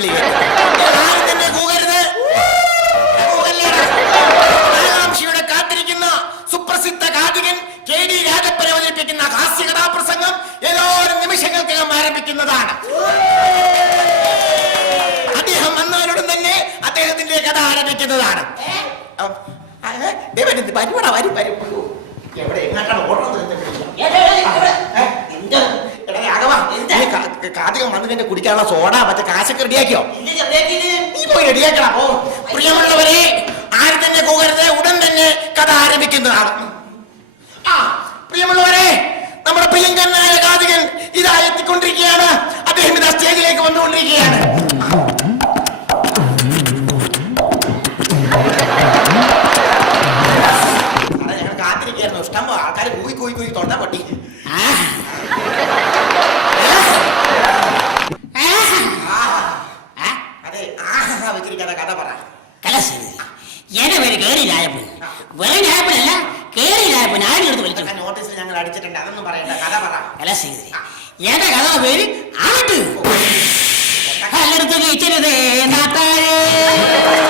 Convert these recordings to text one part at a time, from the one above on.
വിളിക്കും. ഭാരതത്തിന്റെ കൂകരുത്. ആകാംക്ഷയുടെ കാത്തിരിക്കുന്ന സുപ്രസിദ്ധ കാതികൻ കെ ഡി രാജപ്പൻ അവതരിപ്പിക്കുന്ന ഹാസ്യ കഥാപ്രസംഗം ഏതാനും നിമിഷങ്ങൾക്കകം ആരംഭിക്കുന്നതാണ്. അദ്ദേഹം വന്നവരോടും തന്നെ അദ്ദേഹത്തിന്റെ കഥ ആരംഭിക്കുന്നതാണ്. പരിപാടാ വരും വരും. എവിടെ എങ്ങോട്ടാണ് ഓടുന്നത് കുടിക്കാനുള്ള സോഡ മറ്റേ കാശൊക്കെ റെഡിയാക്കിയോ? നീ പോയി റെഡിയാക്കണം ഓ പ്രിയമുള്ളവരെ ആര് തന്നെ പോകരുത് ഉടൻ തന്നെ കഥ ആരംഭിക്കുന്നതാണ് ആ പ്രിയമുള്ളവരെ നമ്മുടെ പ്രിയങ്കരനായ കാതികൻ ഇതാ എത്തിക്കൊണ്ടിരിക്കുകയാണ്. അദ്ദേഹം ഇതാ സ്റ്റേജിലേക്ക് വന്നുകൊണ്ടിരിക്കുകയാണ്. ഞങ്ങൾ കാത്തിരിക്കുകയായിരുന്നു. ഇഷ്ടം ആൾക്കാർ കൂയി കൂയി കൂയി തൊണ്ട പൊട്ടി. ഞങ്ങൾ അതൊന്നും പറയണ്ട. കഥ പറ. അല്ല ശ്രീധരി. എന്റെ കഥ പേര് ആട്ട് കല്ലെടുത്ത് വീച്ചരുതേ നാട്ടാരെ.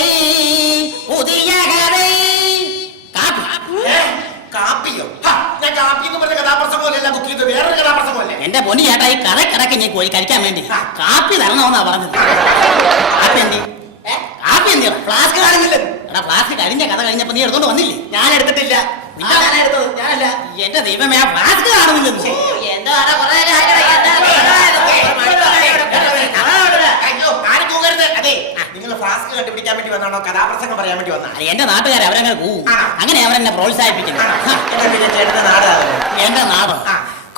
എന്റെ പൊന്നി ചേട്ടാ ഈ കിടക്ക് ഞാൻ കോഴി കഴിക്കാൻ വേണ്ടി കാപ്പി തരണമെന്നാ പറഞ്ഞത്. കാപ്പി എന്തി? കാപ്പി എന്തി ഫ്ലാസ്ക് എടാ ഫ്ലാസ്ക് കഴിഞ്ഞ കഥ കഴിഞ്ഞപ്പോ നീ എടുത്തോണ്ട് വന്നില്ലേ? ഞാൻ എടുത്തിട്ടില്ല. എന്റെ ദൈവമേ ആ ഫ്ലാസ്ക് കാണുന്നില്ലെന്ന് ഫ്ലാസ്ക് കണ്ടുപിടിക്കാൻ വേണ്ടി വന്നാണോ? കഥാപ്രസംഗം പറയാൻ വേണ്ടി എന്റെ നാട്ടുകാരെ അവരങ്ങനെ പോവും? അങ്ങനെ അവരെന്നെ പ്രോത്സാഹിപ്പിക്കുന്നു എന്റെ നാട്.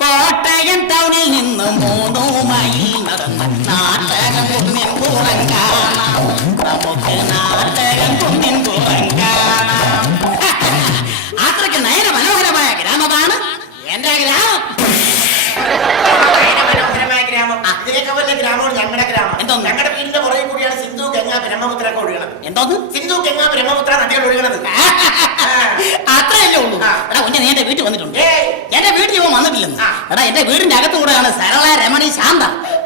കോട്ടയം ടൗണിൽ നിന്ന് മൂന്നു മൈൽ നടന്ന് നാട്ടകം കുന്നിൻ പൂറം കാണാം. നമുക്ക് നാട്ടകം കുന്നിൻ പൂറം കാണാം. അത്രയ്ക്ക് നയന മനോഹരമായ ഗ്രാമമാണ് എന്റെ ഗ്രാമം. മനോഹരമായ ഗ്രാമം ഇതിനേക്കാൾ വലിയ ഗ്രാമമാണ് ഞങ്ങളുടെ ഗ്രാമം? ഞങ്ങളുടെ വീടിന്റെ പുറകെ കൂടിയാണ് സിന്ധു ഗംഗ ബ്രഹ്മപുത്ര ഒക്കെ ഒഴുകണത്. എന്തോന്ന്? സിന്ധു ഗംഗ ബ്രഹ്മപുത്ര നദികൾ ഒഴുകണത്. അത്രയല്ലേ ഉള്ളൂ. എടാ കുഞ്ഞ നീ എന്റെ വീട്ടിൽ വന്നിട്ടുണ്ട്. എന്റെ വീട്ടിൽ ഇവൻ എടാ എന്റെ വീടിന്റെ അകത്തും കൂടെയാണ് സരള രമണി ശാന്ത.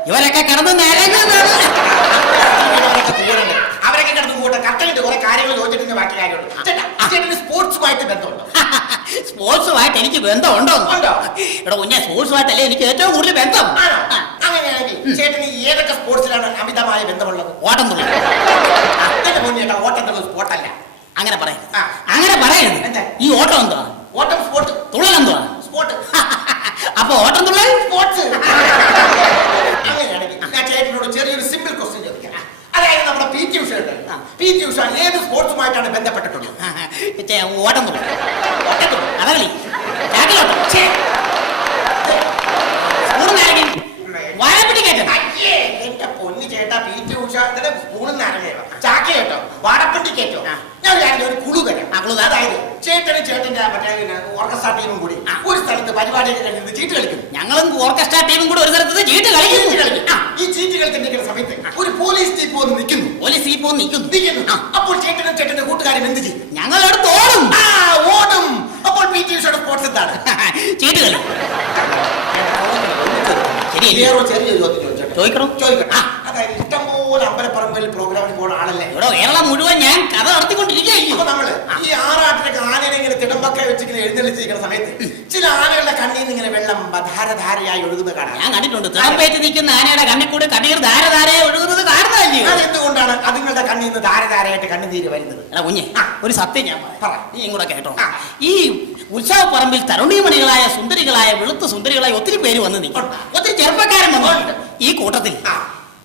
ഇവരൊക്കെ കിടന്ന് നേരെ അവരൊക്കെ കിടന്ന് കൂട്ടെ കട്ടയിട്ട് കുറെ കാര്യങ്ങൾ ചോദിച്ചിട്ട് ബാക്കി കാര്യമുണ്ട്. ചേട്ടാ ചേട്ടന് സ്പോർട്സുമായിട്ട് ബന്ധമുണ്ടോ? സ്പോർട്സുമായിട്ട് എനിക്ക് ബന്ധമുണ്ടോ? ഉണ്ടോ? എടാ കുഞ്ഞെ സ്പോർട്സുമായിട്ടല്ലേ എനിക്ക് ഏറ്റവും കൂടുതൽ ബന്ധം? ആണോ? ആ, അങ്ങനെയാണെങ്കിൽ ചേട്ടന് ഏതൊക്കെ സ്പോർട്സിലാണ് അമിതമായ ബന്ധമുള്ളത്? ഓട്ടം തുള്ളൽ അതിന്റെ മുന്നേ ചേട്ടാ ഓട്ടം എന്നുള്ള സ്പോർട്ടല്ല. അങ്ങനെ പറയരുത്. അങ്ങനെ പറയരുത്. ഈ ഓട്ടം എന്തുവാ? ഓട്ടം സ്പോർട്ട്. തുള്ളൽ എന്തുവാ? സ്പോർട്ട്. അപ്പൊ ഓട്ടം തുള്ളൽ? സ്പോർട്സ് അങ്ങനെയാണെങ്കിൽ ഞാൻ ചേട്ടനോട് ചെറിയൊരു സിമ്പിൾ ക്വസ്റ്റ്യൻ ചോദിക്കാം. അതായത് നമ്മുടെ പി ടി ഉഷ ഉണ്ടല്ലോ പി ടി ഉഷ ഏത് സ്പോർട്സുമായിട്ടാണ് ബന്ധപ്പെട്ടിട്ടുള്ളത്? ഛെ, ഓട്ടം തുള്ളൽ. അതകളി ചാക്കിലോട്ടം. ഛേ, സ്കൂളിൽ അയ്യേ, എന്റെ പൊന്നു ചേട്ടാ പി ടി ഉഷ. ഇതിന്റെ സ്പൂണിൽ കേട്ടോ. വാടപ്പണ്ടി കേട്ടോ. ഞാൻ ഒരു കുളു തരാം. അതായത് ചേട്ടനും ചേട്ടന്റെ മറ്റേ ഓർക്കസ്ട്രാ ടീമും കൂടി. ഒരു സ്ഥലത്ത് പരിപാടിയൊക്കെ കഴിഞ്ഞിട്ട് ചീട്ട് കളിക്കും. ഞങ്ങളും ഓർക്കസ്ട്രാ ടീമും കൂടി ഒരു സ്ഥലത്ത് ചീട്ട് കളിക്കുന്നു കളിക്കും. ഈ ചീട്ട് കളിക്കുന്ന സമയത്ത് ഒരു പോലീസ് ജീപ്പ് വന്ന് നിൽക്കുന്നു. പോലീസ് ഈ വന്ന് നിൽക്കുന്നു. നിൽക്കുന്നു. അപ്പോൾ ചേട്ടനും ചേട്ടന്റെ കൂട്ടുകാരും എന്ത് ചെയ്യും? ഞങ്ങൾ ഓടും. ആ ഓടും. അപ്പോൾ പി ടി ഉഷയുടെ സ്പോർട്സ് എന്താണ്? ചീട്ട് കളി വേറൊരു ചെറിയ ചോദിക്കണം? ആ, അതായത് ഇഷ്ടംപോലെ അമ്പലപ്പറമ്പിൽ പ്രോഗ്രാമിന് പോകുന്ന ആളല്ലേ? ഇവിടെ കേരളം മുഴുവൻ ഞാൻ കഥ നടത്തിക്കൊണ്ടിരിക്കുകയായിരിക്കും. നമ്മൾ ഈ ആറാട്ടിലൊക്കെ ആനയെ ഇങ്ങനെ തിടമ്പൊക്കെ വെച്ചിങ്ങനെ എഴുന്നള്ളിച്ചിരിക്കുന്ന സമയത്ത് ചില ആനകളുടെ കണ്ണിൽ നിന്ന് ഇങ്ങനെ വെള്ളം ധാരധാരയായി ഒഴുകുന്നത് കാണാം. ഞാൻ കണ്ടിട്ടുണ്ട്. തിടമ്പേറ്റ് നിൽക്കുന്ന ആനയുടെ കണ്ണിൽ കൂടെ കണ്ണീർ ധാരധാരയായി ഒഴുകുന്നത് കാണുന്നതല്ലേ അത് എന്തുകൊണ്ടാണ് അതുങ്ങളുടെ കണ്ണിൽ നിന്ന് ധാരധാരയായിട്ട് കണ്ണുനീര് വരുന്നത്? എടാ കുഞ്ഞെ ഒരു സത്യം ഞാൻ. പറ. നീ ഇങ്ങോട്ട് കേട്ടോ. ഈ ഉത്സവ പറമ്പിൽ തരുണീമണികളായ സുന്ദരികളായ വെളുത്ത സുന്ദരികളായ ഒത്തിരി പേര് വന്നു നീ ഒത്തിരി ചെറുപ്പക്കാരൻ വന്നു ഈ കൂട്ടത്തിൽ.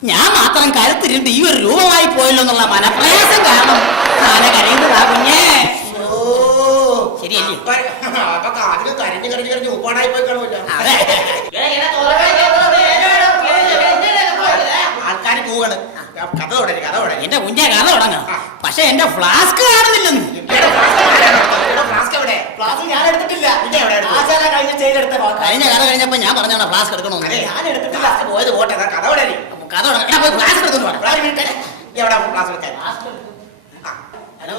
ഞാൻ മാത്രം കരുത്തിരുണ്ട് ഈ ഒരു രൂപമായി പോയല്ലോ എന്നുള്ള മനപ്രയാസം കാരണം. ആന കരയുന്നതാ കുഞ്ഞേ. ശരിയല്ലേ? ആൾക്കാർ പോവാണ് കഥ കഥ എന്റെ കുഞ്ഞെ കഥ തുടങ്ങാം. പക്ഷെ എന്റെ ഫ്ലാസ്ക് കാണുന്നില്ലെന്ന്. ഫ്ലാസ്ക് എവിടെ? ക്ലാസ് ഞാൻ എടുത്തിട്ടില്ല. പിന്നെ എവിടെ എടുത്തു? ആശാന കഴിഞ്ഞ കഥ കഴിഞ്ഞപ്പോ ഞാൻ പറഞ്ഞാണ് ഫ്ലാസ്ക് എടുക്കണമെന്ന്. ഞാൻ എടുത്തിട്ടില്ല. ഫ്ലാസ്ക് പോയത് പോട്ടെ. കഥ തുടരി. കഥ ഹലോ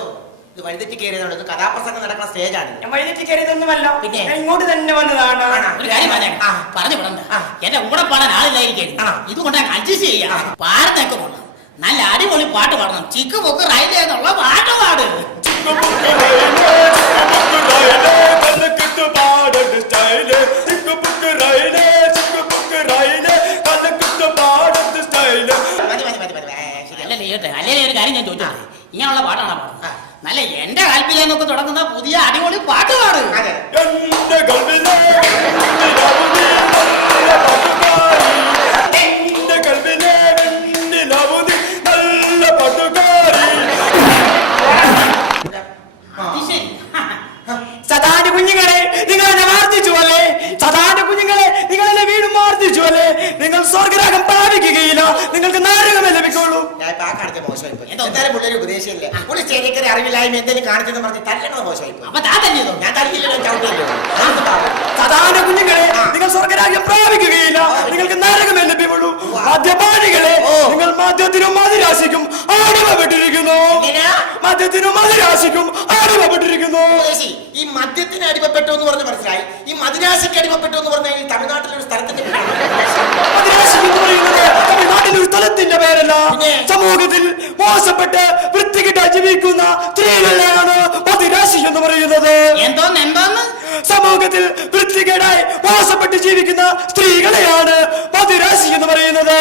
ഇത് വഴിതെറ്റി കയറിയതാണ്. ഇത് കഥാപ്രസംഗം നടക്കുന്ന സ്റ്റേജാണ് ഞാൻ വഴിതെറ്റി കയറിയതൊന്നുമല്ല. പിന്നെ? ഞാൻ ഇങ്ങോട്ട് തന്നെ വന്നതാണ്. ഒരു കാര്യം പറയാം പറഞ്ഞു വിടണ്ട. എന്റെ കൂടെ പാടാൻ ആളില്ലായിരിക്കും? ഇതുകൊണ്ട് അഡ്ജസ്റ്റ് ചെയ്യാം. പാടുന്നൊക്കെ കൊള്ളാം നല്ല അടിപൊളി പാട്ട് പാടണം. ചിക്ക് പൊക്ക് റൈറ്റ് എന്നുള്ള പാട്ട് നല്ല എന്റെ കാൽപ്പിലെന്നൊക്കെ തുടങ്ങുന്ന പുതിയ അടിപൊളി പാട്ട് പാട്. അതെ. അറിവില്ലായ്മ എന്തെങ്കിലും കാണിച്ചെന്ന് പറഞ്ഞ് തല്ലണത് മോശമായി. അപ്പൊ താൻ തന്നെ ചെയ്തോ ഞാൻ തല്ലില്ലല്ലോ ചവിട്ടിയല്ലോ അതൊന്ന് കുഞ്ഞുങ്ങളെ നിങ്ങൾ സ്വർഗരാജ്യം പ്രാപിക്കുകയില്ല. നിങ്ങൾക്ക് നരകമേ ലഭ്യമുള്ളൂ മദ്യപാനികളെ നിങ്ങൾ മദ്യത്തിനും മതിരാശിക്കും അടിമപ്പെട്ടിരിക്കുന്നു എങ്ങനെയാ? മദ്യത്തിനും മതിരാശിക്കും അടിമപ്പെട്ടിരിക്കുന്നു ഈ മദ്യത്തിന് അടിമപ്പെട്ടു എന്ന് പറഞ്ഞ് മനസ്സിലായി. ഈ മദിരാശിക്ക് അടിമപ്പെട്ടു എന്ന് പറഞ്ഞാൽ ഈ തമിഴ്നാട്ടിലെ ഒരു സ്ഥലത്തിന്റെ പേരാണ്. മദിരാശി എന്ന് പറയുന്നത് തമിഴ്നാട്ടിലെ ഒരു സ്ഥലത്തിന്റെ പേരല്ല സമൂഹത്തിൽ മോശപ്പെട്ട് വൃത്തികെട്ട ജീവിക്കുന്ന സ്ത്രീകളെയാണ് പതിരാശി എന്ന് പറയുന്നത്. എന്തോന്ന് എന്തോന്ന്? സമൂഹത്തിൽ വൃത്തികേടായി മോശപ്പെട്ട് ജീവിക്കുന്ന സ്ത്രീകളെയാണ് പതിരാശി എന്ന് പറയുന്നത്.